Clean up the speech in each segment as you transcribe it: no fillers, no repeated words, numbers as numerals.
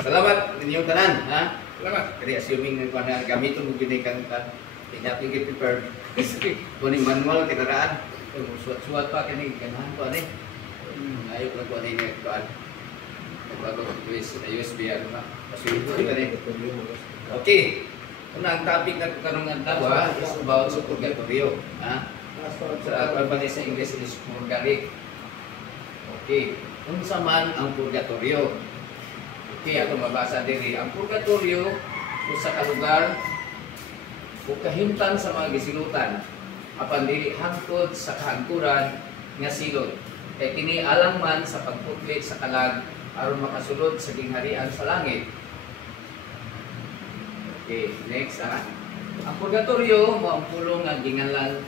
Salamat ninyong tanan, ha? Salamat. Kaya assuming na gamiton mo ginikan ka, pinapigit prepared. Kuning manual kinaraan. Suwat-suwat pa kini ganahan ko ani. Ayaw lang ko ani ni kuan. Bago USB ano na. Pasuyo ko ni. Okay. Una ang topic na kanong adlaw is about sa purgatorio, ha? Sa pagpani sa English is purgatory. Okay. Unsa man ang purgatorio? Okay, ato mabasa diri. Ang purgatorio usa ka lugar o kahimtang sa mga gisilutan apan dili hangtod sa kahangturan nga silot. Kay kini alang man sa pagputli sa kalag aron makasulod sa gingharian sa langit. Okay, next ha. Ang purgatorio mao ang pulong nga ginganlan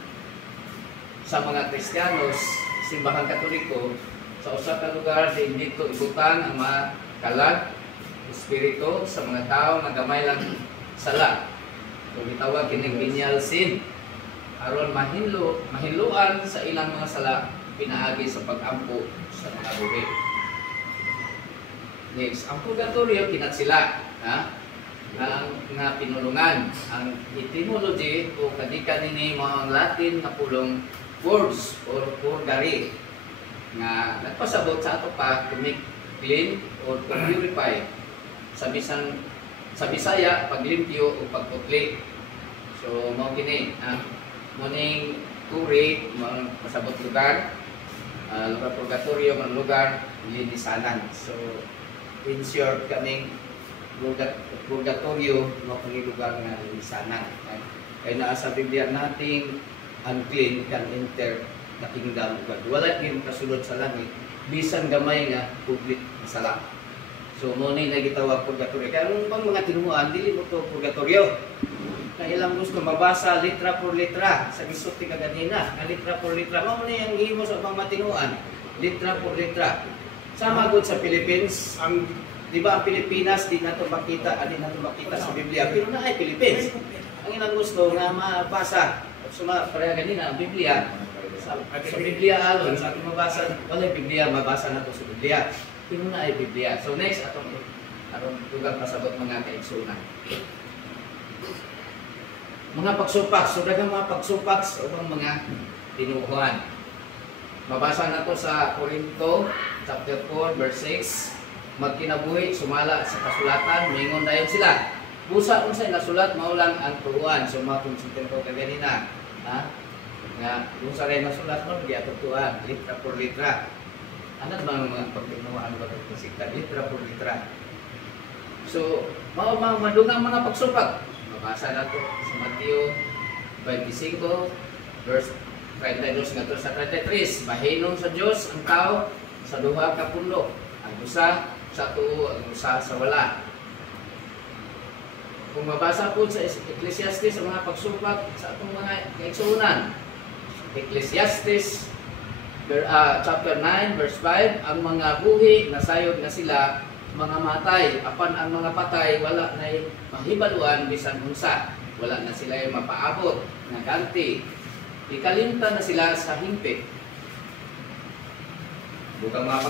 sa mga Kristiyanos, simbahan Katoliko sa usa ka lugar diin dito ibutan ang mga kalag espiritu sa mga tao nga gamay lang sala. So gitawag kining venial sin aron mahinluan sa ilang mga sala pinaagi sa pag-ampo sa mga buhi. Next, ang purgatorio kinat sila, ha? Nga pinulungan. Ang etymology o kadikan nini mga Latin nga pulong purge or purgatory nga nagpasabot sa ato pa to make clean or to purify. Sa Bisaya paglimpyo o pagputli. So mao kini muning turi mga pasabot lugar, lugar purgatorio mga lugar linisanan. So in short kaming purgatorio mao kini lugar nga linisanan. Kay naa sa Biblia nating unclean can enter the kingdom of God. Wala gyud kasulod sa langit bisan gamay nga public sala. So mo ni nagitawag purgatorio. Kaya nung bang mga tinuan dili mo to purgatorio. Na ilang gusto mabasa litra por litra sa gisulti kaganina. Na litra por litra mo ni ang gihimo sa mga tinuan. Litra por litra. Sama gud sa Philippines, ang di ba ang Pilipinas di nato makita, sa Biblia, pero na ay Philippines. Ang ilang gusto nga mabasa suma pareha ganina ang Biblia. Sa Biblia alon sa ating mabasa, wala Biblia mabasa nato sa Biblia. Pero na ay Biblia. So next atong lugar pasabot mga kaigsunan. Mga pagsupak, so daghang mga pagsupak sa ubang mga tinuhuan. Mabasa na to sa Corinto chapter 4 verse 6. Magkinabuhi sumala sa kasulatan, mingon dayon sila. Busa unsay nasulat mao lang ang tuhuan. So makonsultin ko kaganina, ha? Nga busa ray nasulat mo di ato tuhuan, litra por litra. Ano ba mga pagtinuhan ba ito sikta litra por litra? So mao madungang mga pagsupak. Mabasa na to sa Mateo 25 verse 32 ngadto sa 33. Mahinom sa Dios ang tao sa duha ka pulo. Ang usa sa tuo, ang usa sa wala. Kung mabasa po sa Ecclesiastes sa mga pagsupak sa atong mga kaigsunan. Ecclesiastes chapter 9 verse 5, ang mga buhi nasayod na sila mga matay, apan ang mga patay wala na mahibaluan bisan unsa, wala na sila mapaabot nga ganti, ikalimtan na sila sa hingpit. Bukang mga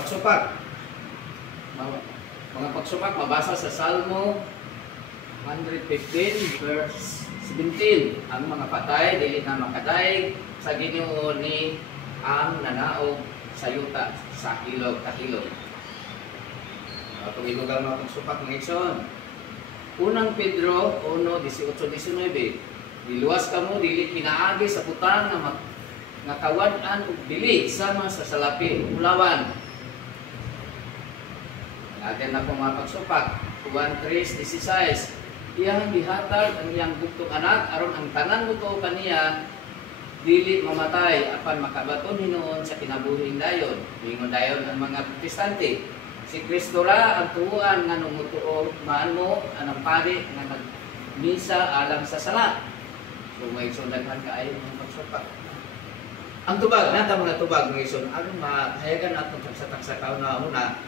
pagsupak mabasa sa Salmo 115 verse 17, ang mga patay dili na makadaig sa Ginoo ni ang nanaog sa yuta sa ilog kahilog. Atong ilugang mga pagsupak ng Ikson. Unang Pedro 1:18-19. Diluwas kamo dili pinaagi sa butang nga kawad-an ug dili sama sa salapi ulawan. Atin na po mga pagsupak. 1:3-16. Iyang gihatag ang iyang buktong anak aron ang tanan muto kaniya dili mamatay apan makabaton hinuon sa kinabuhing dayon. Mingon dayon ang mga protestante. Si Kristo ra ang tuhuan nga numutuo maano anang pari nga nagmisa alang sa sala. So may sundaghan kaayo mga pagsupak. Ang tubag nata mga tubag ng ison aron mahayagan atong taksa-taksa kaon na una.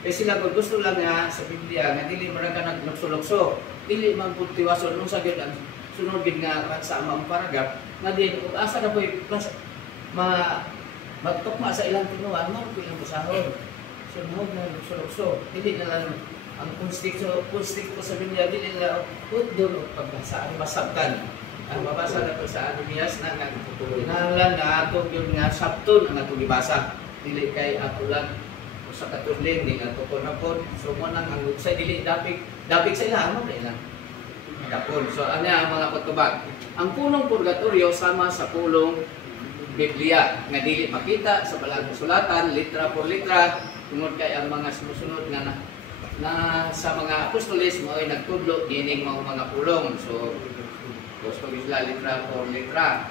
Sila kung gusto lang nga sa Biblia nga dili man ka naglukso-lukso, dili man pud tiwason nung sa gyud ang sunod gid nga sa amang paragraph nga din ug asa na poy magtukma sa ilang tinuan mo ko ilang busahon. sunod na lukso-lukso. Dili na lang ang punstik ko sa Biblia, dili na doon o pagbasa, ang masabtan. Ang mabasa na to sa Ananias na kinahanglan nga ato yung nga sabton ang atong ibasa. Dili kay ato lang sa katudling din ato ko na po. So mo nang ang sa dili dapig sa ilahan mo lang. Dapon. So ano ang mga patubag? Ang pulong purgatorio sama sa pulong Biblia nga dili makita sa balang kasulatan litra por litra tungod kay ang mga sumusunod nga na sa mga apostoles mo ay nagtudlo gining mga pulong. So gusto sila litra por litra.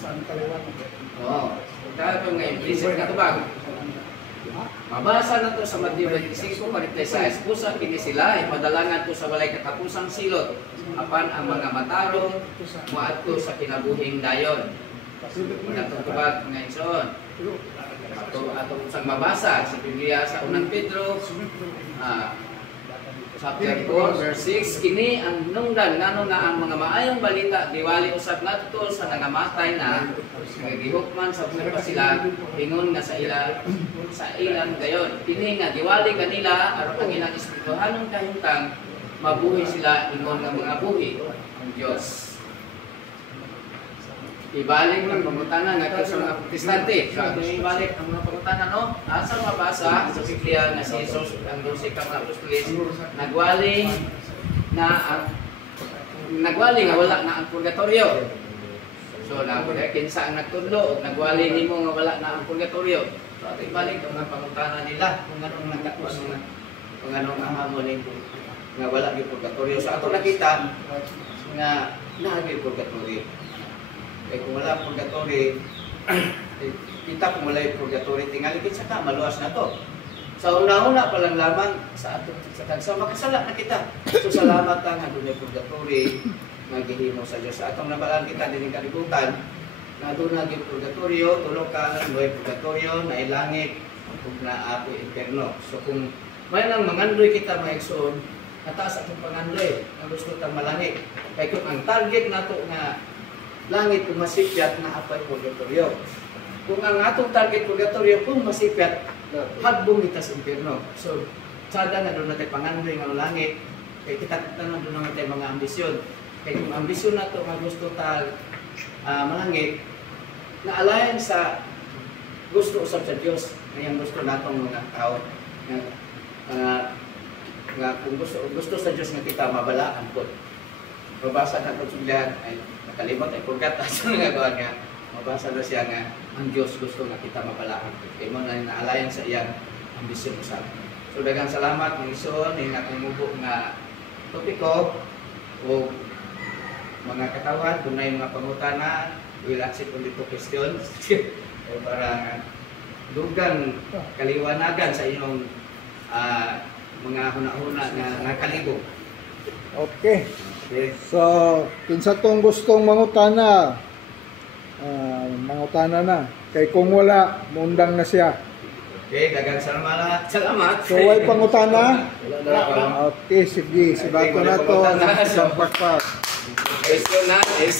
Saan kaliwan? Oo. Dahil ito nga implicit na tubag. Mabasa na ito sa Matthew 25:46. Pusa kini sila, ipadalangan ko sa walay katapusang silot. Apan ang mga matarong, muadto sa kinabuhing dayon. Mga tubag nga isoon. Atong usang mabasa sa Biblia sa unang Pedro, chapter 4, verse 6, kini ang nungdan ngano nga ang mga maayong balita diwali usab ngadto sa nangamatay na gihukman sa buhay pa sila ingon nga sa ilang dayon. Kini nga diwali kanila aron ang ilang espirituhanong kahimtang mabuhi sila ingon nga mga buhi ang Dios. Ibalik ng pangutanan nga sa mga protestante. So, ibalik ang mga pangutanan, no? Asa mabasa sa Biblia na si Jesus, ang 12 ka mga apostoles, nagwali nga wala na ang purgatorio. So, kinsa ang nagtudlo, nagwali nimo nga wala na ang purgatorio. So, ibalik ang mga pangutanan nila kung anong nagkatwas kung anong ahamon nga wala yung purgatorio. So, ato nakita nga naagil purgatorio. Eh kung wala purgatory, kita kung wala yung purgatory, tingali kita ka, maluwas na to. Sa una-una pa lang lamang sa ato sa makasala na kita. So salamat lang ang doon yung purgatory, naghihimo sa Diyos. Sa atong nabalaan kita, din yung kalibutan, na doon na yung purgatorio, tulog ka, may purgatorio, na ilangit, kung na ato interno. So kung may nang mangandoy kita maigsoon, nataas atong pangandoy, na gusto tang malangit. Kaya kung ang target na to nga langit kung masipyat na apay purgatorio. Kung ang atong target purgatorio kung masipyat, hagbong kita sa impyerno. So, sada na doon natin pangandoy ng langit, kaya kita na doon natin mga ambisyon. Kaya kung ambisyon na ito, nga gusto malangit, na alayan sa gusto usap sa Diyos, ngayang gusto natong mga tao, nga kung gusto sa Diyos nga kita mabalaan po. Mabasa na ito sila, ay nakalimot ay purgat sa nagagawa nga. Mabasa na siya nga, ang Diyos gusto nga kita mabalaan. Kaya mo na naalayan sa iyang ambisyon usap. So dagang salamat ng ison, ng atong mubo nga topiko o mga katawan, kung na yung mga pangutanan, we'll accept ulit po questions para dugang kaliwanagan sa inyong mga huna-huna na nakalibog. Okay. So, kinsa tong gustong mangutana, mangutana na. Kay kung wala, mundang na siya. Okay, dagang salamat. So, way pangutana? Okay, sige. Sibato na to. Isang pakpak. Question na is